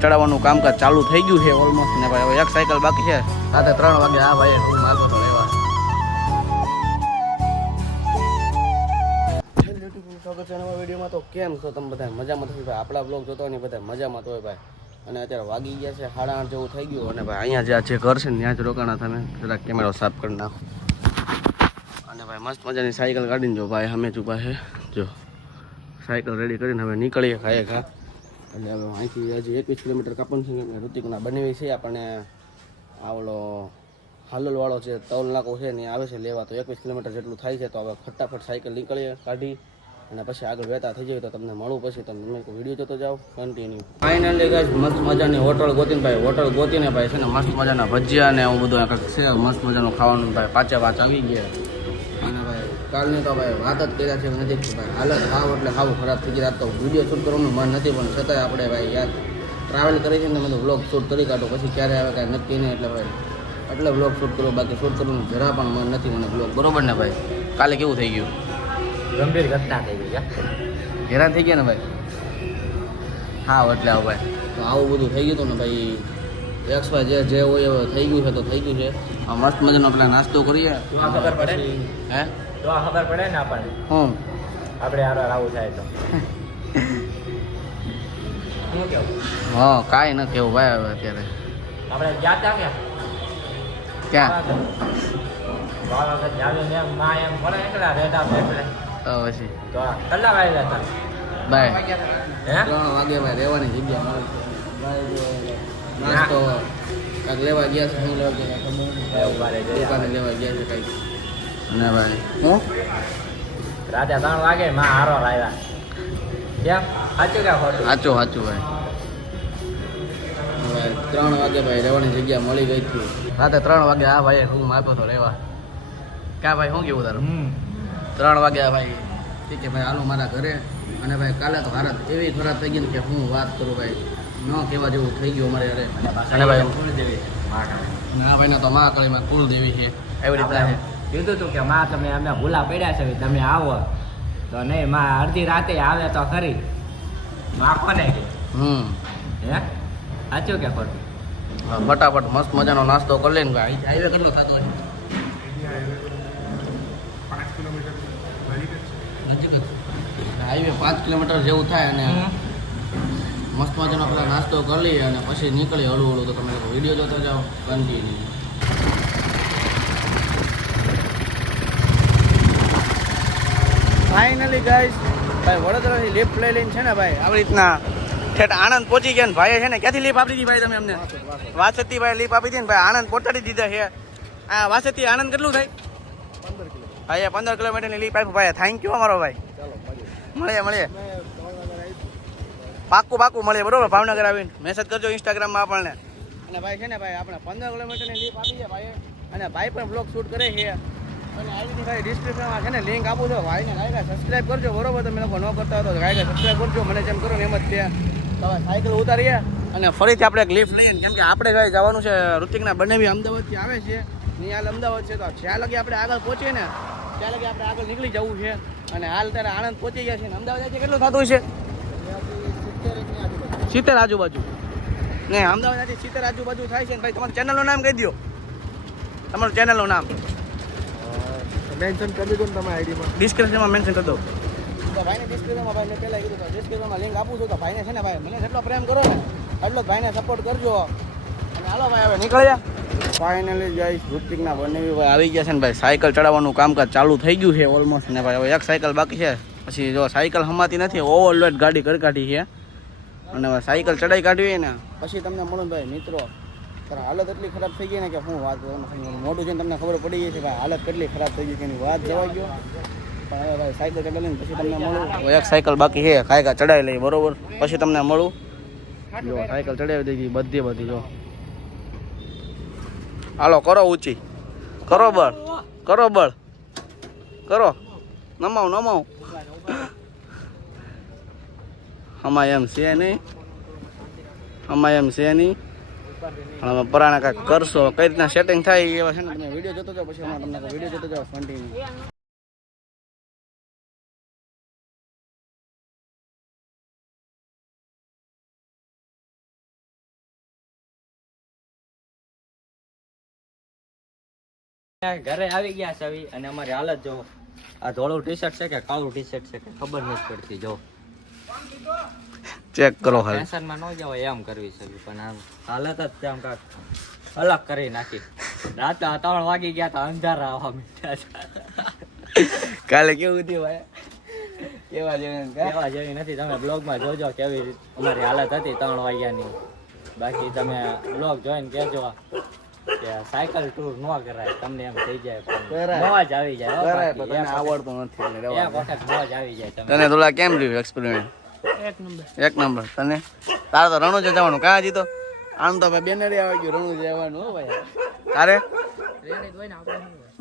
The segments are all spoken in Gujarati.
ચડાવવાનું કામકાજ ચાલુ થઈ ગયું છે ઓલમોસ્ટ ને ભાઈ હવે એક સાયકલ બાકી છે. રાતે 3 વાગે આ ભાઈ હું મારતો તો લેવા. સ્વાગત છે નવા વિડીયોમાં. તો કેમ છો તમે બધા? મજામાં થશે ભાઈ? આપણા બ્લોગ જોતો હોય ને બધા મજામાં તો હોય ભાઈ. અને અત્યારે વાગી ગયા છે 8:30 જેવું થઈ ગયું. અને ભાઈ અહીંયા જે ઘર છે ને ત્યાં જ રોકાણા તમે જરાક કેમેરો સાફ કરી નાખો. અને ભાઈ મસ્ત મજાની સાયકલ કાઢીને જો ભાઈ અમે ચૂપા છે જો સાયકલ રેડી કરીને હવે નીકળીએ ખાઈએ ખા. એટલે હવે અહીંથી હજી 21 કિલોમીટર કાપવાનું છે. ઋતિકના બનાવી છે આપણને આવડો હાલોલવાળો છે તોલ નાકો છે ને આવે છે લેવા. તો 21 કિલોમીટર જેટલું થાય છે. તો હવે ફટાફટ સાયકલ નીકળીએ કાઢી અને પછી આગળ વહેતા થઈ જાય. તો તમને મળું પછી તમે વિડીયો જોતો જાઓ કન્ટિન્યુ. ફાઇનલી ગાઈસ મસ્ત મજાની હોટલ ગોતીને ભાઈ હોટલ ગોતીને ભાઈ છે ને મસ્ત મજાના ભજીયા ને એવું બધું છે મસ્ત મજાનું ખાવાનું ભાઈ 5 આવી ગયા. અને ભાઈ કાલની તો ભાઈ વાત જ કર્યા છે નથી ભાઈ હાલત હાવ એટલે હાવ ખરાબ થઈ ગયા. તો વિડીયો શૂટ કરવાનું મન નથી પણ છતાંય આપણે ભાઈ યાર ટ્રાવેલ કરી છે ને મેં તો વ્લોગ શૂટ કરી કાઢો પછી ક્યારે આવે કાંઈ નક્કી નહીં. એટલે ભાઈ એટલે વ્લોગ શૂટ કરો બાકી શૂટ કરવાનું જરા પણ મન નથી મને વ્લોગ. બરોબર ને ભાઈ? કાલે કેવું થઈ ગયું? ગંભીર ઘટના થઈ ગઈ. હેરાન થઈ ગયા ને ભાઈ? હા એટલે હવે ભાઈ તો આવું બધું થઈ ગયું હતું ને ભાઈ XY જે હોય હવે થઈ ગયું છે તો થઈ ગયું છે. મસ્ત મજાનો પેલા નાસ્તો કરીએ. ખબર પડે હે તો ખબર પડે ને આપણને આપણે આવું થાય તો શું કેવું? હા કાંઈ ન કેવું ભાઈ હવે અત્યારે આપણે ગયા હતા ક્યાં માં એમ પડે એકલા રહેતા એટલે તો પછી તો કલાક આવી જતા બાય હે 3 વાગે ભાઈ રહેવાની જગ્યા મળે નાસ્તો કાંઈક લેવા ગયા છે શું લેવા ગયા દુકાને લેવા ગયા છે કંઈક. અને ભાઈ હું રાતે 3 વાગે માં હારો લાવ્યા કેમ સાચું કે ખોટું? સાચું સાચું ભાઈ. હવે 3 વાગે ભાઈ રહેવાની જગ્યા મળી ગઈ હતી. રાતે 3 વાગે આ ભાઈ હું આપ્યો તો રહેવા. ક્યાં ભાઈ શું કેવું તારું? 3 વાગ્યા ભાઈ ઠીક છે ભાઈ હાલો મારા ઘરે. અને ભાઈ કાલે તો હાલત એવી ખરાબ થઈ ગઈ ને કે હું વાત કરું ભાઈ ન કહેવા જેવું થઈ ગયું અમારે ઘરે. અને ભાઈ ના ભાઈ ના તો મહાકાળીમાં કુળદેવી છે એવી રીતના છે. કીધું તું કે માં તમે અમને ભૂલા પડ્યા છે તમે આવો તો નહીં માં અડધી રાતે આવે તો ખરી માં કોને કે હે સાચું કે ખોટું? ફટાફટ મસ્ત મજાનો નાસ્તો કરી લઈને ભાઈ હાઈવે કેટલો થતો હોય? 5 કિલોમીટર જેવું થાય. અને મસ્ત મજાનો પેલા નાસ્તો કરી લઈએ અને પછી નીકળી હળવું હળવું. તો તમે વિડીયો જોતો જાઓ કન્ટિન્યુ. ફાઇનલી ગાઈસ ભાઈ વડોદરાથી લિફ્ટ લઈ લઈને છે ને ભાઈ આવી રીતના ઠેઠ આણંદ પહોંચી ગયા ને ભાઈએ છે ને ક્યાંથી લીપ આપી દીધી ભાઈ તમે અમને? વાસદથી ભાઈ લીપ આપી દીધી ને ભાઈ આણંદ પહોંચાડી દીધા છે. આ વાસદથી આણંદ કેટલું થાય? 15 કિલોમીટરની લીપ આપી ભાઈ. થેન્ક યુ અમારો ભાઈ. મળીએ પાક્કું મળીએ બરોબર. ભાવનગર આવીને મેસેજ કરજો ઇન્સ્ટાગ્રામમાં આપણને. અને ભાઈ છે ને ભાઈ આપણે 15 કિલોમીટરની લીપ આપી છે ભાઈ. અને ભાઈ પણ બ્લોગ શૂટ કરે છે. અને આવી ભાઈ ડિસ્ક્રિપ્શનમાં છે ને લિંક આપું છું ભાઈને. ગાયકા સબસ્ક્રાઈબ કરજો બરોબર. તમે લોકો ન કરતા હોય તો ગાયકા સબસ્ક્રાઈબ કરજો. મને જેમ કરો ને એમ જ છે. તો હવે સાયકલ ઉતારીએ અને ફરીથી આપણે એક લિફ્ટ લઈએ કેમ કે આપણે ગાય જવાનું છે ઋતિકના બંને અમદાવાદથી આવે છે. હાલ અમદાવાદ છે તો જ્યાં લગી આપણે આગળ પહોંચીએ ને ત્યાં લગી આપણે આગળ નીકળી જવું છે. અને હાલ ત્યારે આણંદ પહોંચી ગયા છે ને અમદાવાદ આજે કેટલું થતું છે? 70 આજુબાજુ ને અમદાવાદ આજે 70 આજુબાજુ થાય છે ને ભાઈ. તમારું ચેનલનું નામ કહી દો. તમારું ચેનલનું નામ મેન્શન કરી દીધું ને તમે આઈડીમાં ડિસ્ક્રિપ્શનમાં મેન્શન કરી દો. તો ભાઈને ડિસ્ક્રિપ્શનમાં ભાઈને પહેલાં કીધું તો ડિસ્ક્રિપ્શનમાં લિંક આપું છું. તો ભાઈને છે ને ભાઈ મને જેટલો પ્રેમ કરો ને એટલો જ ભાઈને સપોર્ટ કરજો. અને હાલો ભાઈ હવે નીકળ્યા. ફાઇનલી ગાઈસ ઋતિકના બંને ભાઈ આવી ગયા છે ને ભાઈ સાયકલ ચડાવવાનું કામકાજ ચાલુ થઈ ગયું છે ઓલમોસ્ટ. ને ભાઈ હવે એક સાયકલ બાકી છે. પછી જો સાયકલ હમાતી નથી ઓવરલોડ ગાડી કરી કાઢી છે. અને હવે સાયકલ ચડાઈ કાઢવી ને પછી તમને મળું ભાઈ મિત્રો. પણ હાલત એટલી ખરાબ થઈ ગઈ ને કે હું વાત મોટું છે ને તમને ખબર પડી ગઈ છે ભાઈ હાલત કેટલી ખરાબ થઈ ગઈ કે એની વાત જવા ગયો. પણ હવે ભાઈ સાયકલ ચડાવી લઈને પછી તમને મળું. એક સાયકલ બાકી છે કાંઈ ચડાવી લઈ બરોબર પછી તમને મળું. જો સાયકલ ચડાવી દઈ ગઈ બધી જો. હાલો કરો ઊંચી કરો બળ કરો નમાવ અમાય એમ છે નહીં હવે પરાણા કાંઈક કરશો કઈ રીતના સેટિંગ થાય એવા છે ને તમે વિડીયો જોતો જાઓ પછી તમને વિડીયો જોતો જાઓ કન્ટિન્યુ. ઘરે આવી ગયા છે અને અમારી હાલત જો આ ધોળું ટી શર્ટ છે કે કાળું ટી શર્ટ છે કે ખબર નથી પડતી જો ચેક કરો હાલ. ફેશનમાં ન જવાય એમ કરવી છે પણ આમ હાલત જ તેમ કાંક અલગ કરી નાખી. રાતે 3 વાગી ગયા તો અંધારા આવવા મીઠા છે. કાલે કેવું થયું ભાઈ? કેવા જેવું કા? કેવા જેવી નથી. તમે બ્લોગમાં જોજો કેવી અમારી હાલત હતી 3 વાગ્યાની. બાકી તમે બ્લોગ જોઈને કહેજો કે સાયકલ ટૂર ન કરાય, તમને એમ થઈ જાય પણ મોજ આવી જાય હો. કરાય બાકી પણ તને આવડતું નથી એટલે રહેવા એક દે. વખત મોજ આવી જાય તમે. તને થોડા કેમ રહ્યું એક્સપેરિમેન્ટ? એક નંબર. તને તારે તો રણુજ જવાનું કાં જીતો? આમ તો ભાઈ બેનરી આવી ગયું રણુજ જવાનું હો ભાઈ. તારે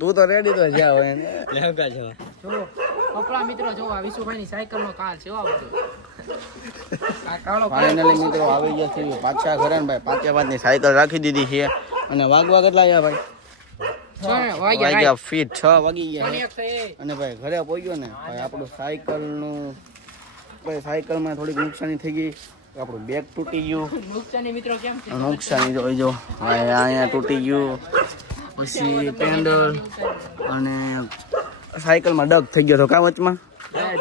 તું તો રેડી તો જ્યાં હોય ને. લેવકા છો. જો કપડા મિત્રો જો આ વિશુભાઈની સાયકલનો કાર છે આ બધું. આ કાળો ફાઇનલી મિત્રો આવી ગયા છે પાછા ઘરે ને ભાઈ. 5:05 ની સાયકલ રાખી દીધી છે અને વાગવા કેટલા આવ્યા ભાઈ? વાગ્યા ફીટ 6 વાગી ગયા છે. અને ભાઈ ઘરે પહોંચ્યો ને ભાઈ આપણું સાયકલનું ભાઈ સાયકલમાં થોડીક નુકસાની થઈ ગઈ. આપણું બેગ તૂટી ગયું. નુકસાની મિત્રો કેમ છે? નુકસાની જોઈ જો ભાઈ અહીંયા તૂટી ગયું. પછી પેન્ડલ અને સાયકલમાં ડગ થઈ ગયો તો કાં વચમાં?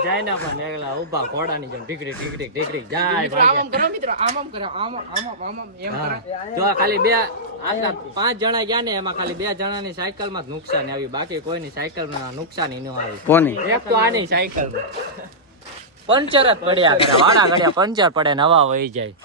જાય ના પણ એકલા ઊભા ઘોડાની જેમ ટીકડી ટીકડી ટીકડી જાય મિત્રો આમ કરો મિત્રો આમ કરો આમ એમ કરો. જો આ ખાલી બે આટલા 5 જણા ગયા ને એમાં ખાલી 2 જણાની સાયકલમાં જ નુકસાની આવી, બાકી કોઈની સાયકલમાં નુકસાની ન આવી. કોની? એક તો આની સાયકલમાં પંચર જ પડ્યા કરે, વાડા ઘડિયા પંચર પડે નવા વહી જાય.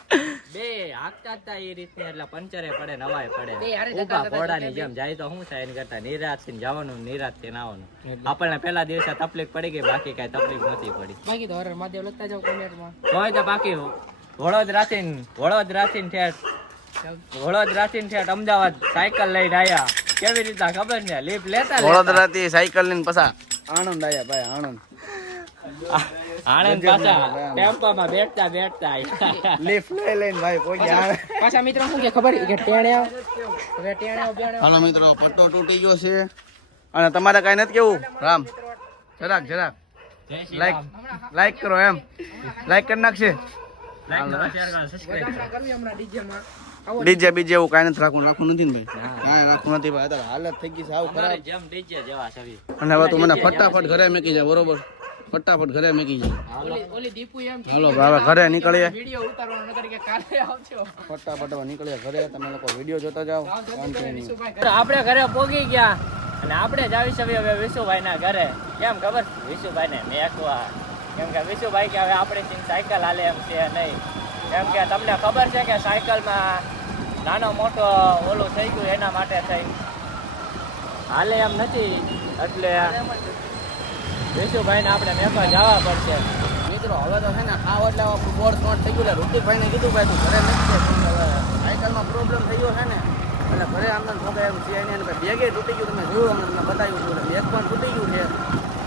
બે હાંકતા હતા એ રીતની એટલે પંચરે પડે નવાય બે હારે પડે. જતા ઊભા ઘોડાની જેમ જાય તો શું થાય એની કરતા નિરાશથી જવાનું નિરાશથી આવવાનું. આપણને પહેલા દિવસે તકલીફ પડી ગઈ, બાકી કઈ તકલીફ નથી પડી. બાકી તો હરે મહાદેવ લખતા જાવ કોમેન્ટમાં. તોય તો બાકી વડોદરાથી ઠેઠ અમદાવાદ સાયકલ લઈને આયા. કેવી રીતના ખબર ને લીપ લેતા વડોદરાથી સાયકલ લઈને પાછા આણંદ આવ્યા ભાઈ. આણંદ પાછા ટેમ્પામાં બેઠતા આયા. લિફ્ટ લઈ લઈને ભાઈ કોઈ પાછા મિત્રો શું કે ખબર કે ટેણ્યા હવે ટેણ્યા હાલો મિત્રો પટ્ટો તૂટી ગયો છે અને તમારે કઈ નથી કેવું રામ? જરાક લાઈક કરો એમ. લાઈક કરી નાખશે. કરવી હમણાં ડીજે માં ડીજે બીજે એવું કઈ નથી રાખવું નથી ને ભાઈ. કાંઈ રાખવું નથી ભાઈ. અત્યારે હાલત થઈ ગઈ છે આવું ખરાબ. જેમ ડીજે જેવા છવી. અને હવે તું મને ફટાફટ ઘરે મૂકી જાય બરોબર? ફટાફટ ઘરે મૂકી જાય. ઓલી દીપુ એમ હાલો હવે ઘરે નીકળીએ. વિડિયો ઉતારવાનો નકર કે કાલે આવજો. ફટાફટ હવે નીકળીએ ઘરે. તમે લોકો વિડીયો જોતા જાઓ. વિશુભાઈ આપણે ઘરે પોગી ગયા અને આપણે જ આવી શકીએ હવે વિશુભાઈ ના ઘરે. કેમ ખબર? વિશુભાઈ ને મેકવા. કેમ કે વિશુભાઈ કે હવે આપણે સાયકલ હાલે એમ છે નહીં. કેમ કે તમને ખબર છે કે સાયકલમાં નાનો મોટો ઓલું થઈ ગયું એના માટે થઈ હાલે એમ નથી. એટલે વિશુભાઈને આપણે મેકવા જવા પડશે. મિત્રો હવે તો છે ને આ એટલે આપણું બોર્ડ શોર્ટ થઈ ગયું. ઋતિકભાઈને કીધું ભાઈ તું ઘરે નથી સાયકલમાં પ્રોબ્લેમ થઈ ગયો છે ને એટલે ઘરે આમ ઠોકાય એમ છે ને બેગે તૂટી ગયું. તમે જોયું અમને તમને બતાવ્યું હતું. બેગ પણ તૂટી ગયું છે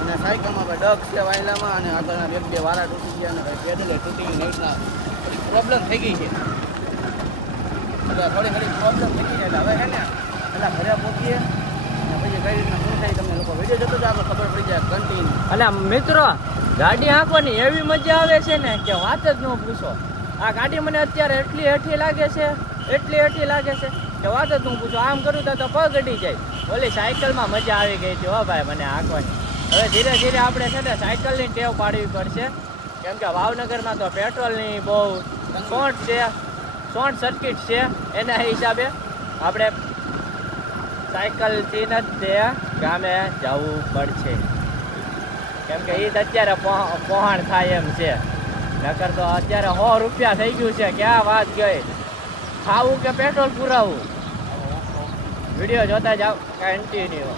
અને સાયકલમાં ભાઈ ડગ છે વાયલામાં અને આગળના બે વાળા તૂટી ગયા અને ભાઈ પેડલે તૂટી ગયું. નાઈટના પ્રોબ્લેમ થઈ ગઈ છે એટલે થોડી પ્રોબ્લેમ થઈ ગઈ છે એટલે હવે છે ને એટલે ઘરે પહોંચીએ અને પછી કઈ રીતના શું થાય તમને લોકો વિડીયો જોતો જાઓ ખબર પડી જાય કન્ટિન્યુ. અને મિત્રો ગાડી હાંકવાની એવી મજા આવે છે ને કે વાત જ ન પૂછો. આ ગાડી મને અત્યારે એટલી હેઠી લાગે છે કે વાત જ ન પૂછો. આમ કરું તો પગ અડી જાય. ઓલી સાયકલમાં મજા આવી ગઈ હતી હો ભાઈ મને હાંકવાની. હવે ધીરે ધીરે આપણે છે ને સાયકલની ટેવ પાડવી પડશે. કેમ કે ભાવનગરમાં તો પેટ્રોલની બહુ શોર્ટ સર્કિટ છે. એના હિસાબે આપણે સાયકલથી જ તે ગામે જવું પડશે. કેમ કે ઈદ અત્યારે પહોંચ થાય એમ છે. નકર તો અત્યારે 100 રૂપિયા થઈ ગયું છે. ક્યાં વાત ગઈ? ખાવું કે પેટ્રોલ પુરાવું? વિડીયો જોતા જાવ કન્ટિન્યુ.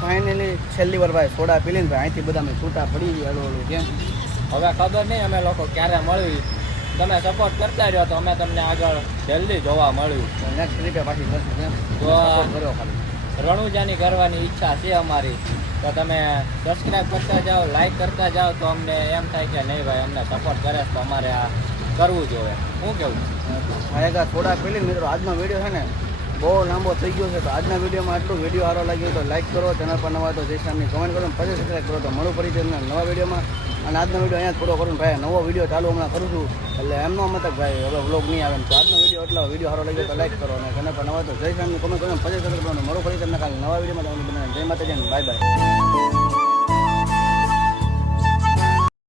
ફાઇનલી છેલ્લી વાર ભાઈ સોડા પી લઈને ભાઈ અહીંથી બધા અમે છૂટા પડી ગયા. હળવું કેમ હવે ખબર નહીં અમે લોકો ક્યારે મળવી. તમે સપોર્ટ કરતા રહ્યો તો અમે તમને આગળ જલ્દી જોવા મળ્યું. નેક્સ્ટ ટ્રીપે પાછી કરશું કેમ તો કર્યો ખાલી રણુજાની કરવાની ઈચ્છા છે અમારી. તો તમે સબસ્ક્રાઈબ કરતા જાઓ, લાઈક કરતા જાઓ તો અમને એમ થાય કે નહીં ભાઈ અમને સપોર્ટ કરે તો અમારે આ કરવું જોઈએ. શું કેવું? ભાઈ થોડા પી લઈને મિત્રો આજનો વિડીયો છે ને બહુ લાંબો થઈ ગયો છે. તો આજના વિડીયોમાં આટલું. વિડીયો સારો લાગ્યો તો લાઈક કરો, ચેનલ પર નવા તો જય શ્યામની કમેન્ટ કરો, પછી સબસ્ક્રાઈબ કરો. તો મળું ફરી તમને નવા વિડીયોમાં. અને આજનો વિડીયો અહીંયા જ પૂરો કરું ભાઈ. નવો વિડીયો ચાલુ હમણાં કરું છું, એટલે એમનો મતલબ ભાઈ હવે વ્લોગ નહીં આવે. તો આજનો વિડીયો એટલો વિડીયો સારો લાગ્યો તો લાઈક કરો, અને ચેનલ પર નવા તો જય શ્યામની કમેન્ટ કરો, પછી સબસ્ક્રાઈબ કરો. મળું ફરી તમને કાલે નવા વિડીયોમાં. જય માતાજી, બાય બાય.